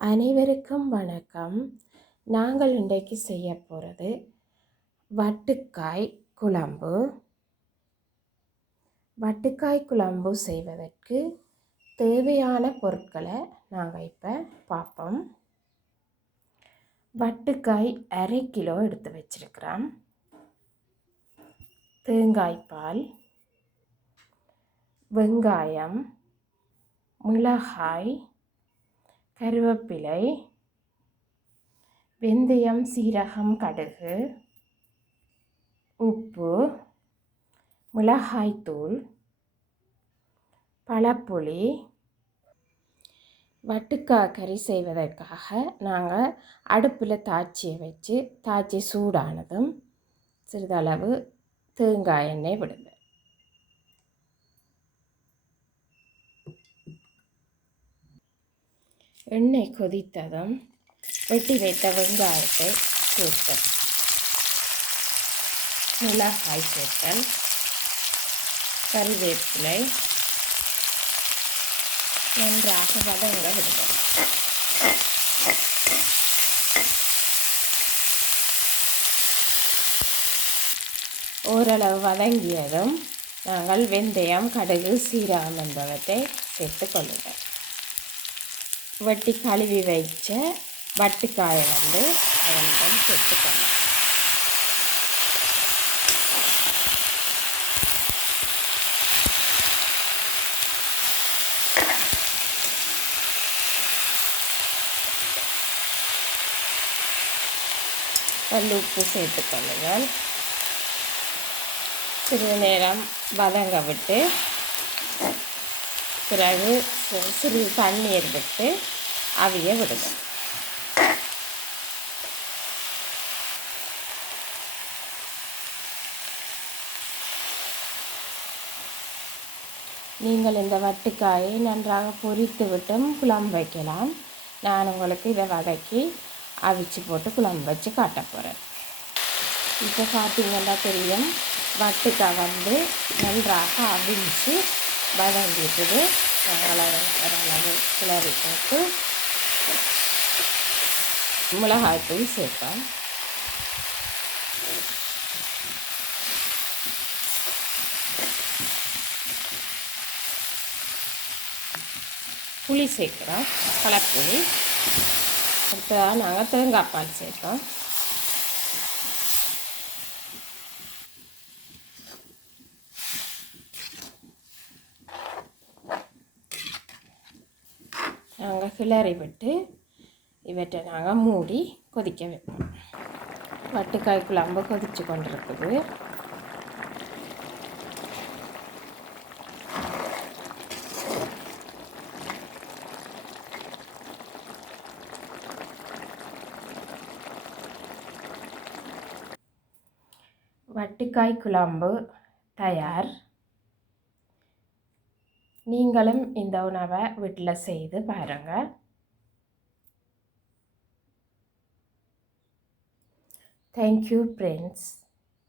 அனைவருக்கும் வணக்கம். நாங்கள் இன்றைக்கு செய்ய போகிறது வட்டுக்காய் குழம்பு. வட்டுக்காய் குழம்பு செய்வதற்கு தேவையான பொருட்களை நாங்கள் இப்போ பார்ப்போம். வட்டுக்காய் அரை கிலோ எடுத்து வச்சிருக்கிறோம். தேங்காய்பால் வெங்காயம் மிளகாய் கருவேப்பிலை வெந்தயம் சீரகம் கடுகு உப்பு மிளகாய்த்தூள் பழப்புளி வட்டுக்காய் கறி செய்வதற்காக நாங்கள் அடுப்பில் தாச்சியை வச்சு தாச்சி சூடானதும் சிறிதளவு தேங்காய் எண்ணெய் விடுவேன் எண்ணெய் கொதித்ததும் வெட்டி வைத்த வெங்காயத்தை சேர்த்தல் மிளகாய் சேர்த்தல் கருவேப்பிலை. நன்றாக வதங்க விடுதல் ஓரளவு வதங்கியதும் நாங்கள் வெந்தயம் கடுகு சீரகம் என்பவற்றை சேர்த்து கொள்ளுங்கள். வெட்டி கழுவி வைச்ச வட்டுக்காயை வந்து அதனுடன் சேர்த்துக்கணும் கல் உப்பு சேர்த்துக்கொள்ளுங்கள் சிறிது நேரம் வதங்க விட்டு பிறகு சிறிது தண்ணீர் விட்டு அவிய விடுங்க. நீங்கள் இந்த வட்டுக்காயை நன்றாக பொரித்து விட்டும் குழம்பு வைக்கலாம். நான் உங்களுக்கு இதை வதக்கி அவிச்சு போட்டு குழம்பு வச்சு காட்ட போகிறேன் இப்போ பார்த்தீங்கன்னா தெரியும் வட்டுக்காய் வந்து நன்றாக அவிச்சு வதங்கிட்டுது அளவு கிளறி போட்டு மிளகாய்த்தூள் சேர்ப்பேன் புளி சேர்க்குறோம் கலப்புளி அடுத்ததாக நாங்கள் தேங்காய் பால் சேர்ப்போம் நாங்கள் கிளறி விட்டு இவற்றை நாங்கள் மூடி கொதிக்க வைப்போம். வட்டுக்காய் குழம்பு கொதித்து கொண்டிருக்குது. வட்டுக்காய் குழம்பு தயார். நீங்களும் இந்த உணவை வீட்டில் செய்து பாருங்கள் தேங்க்யூ you,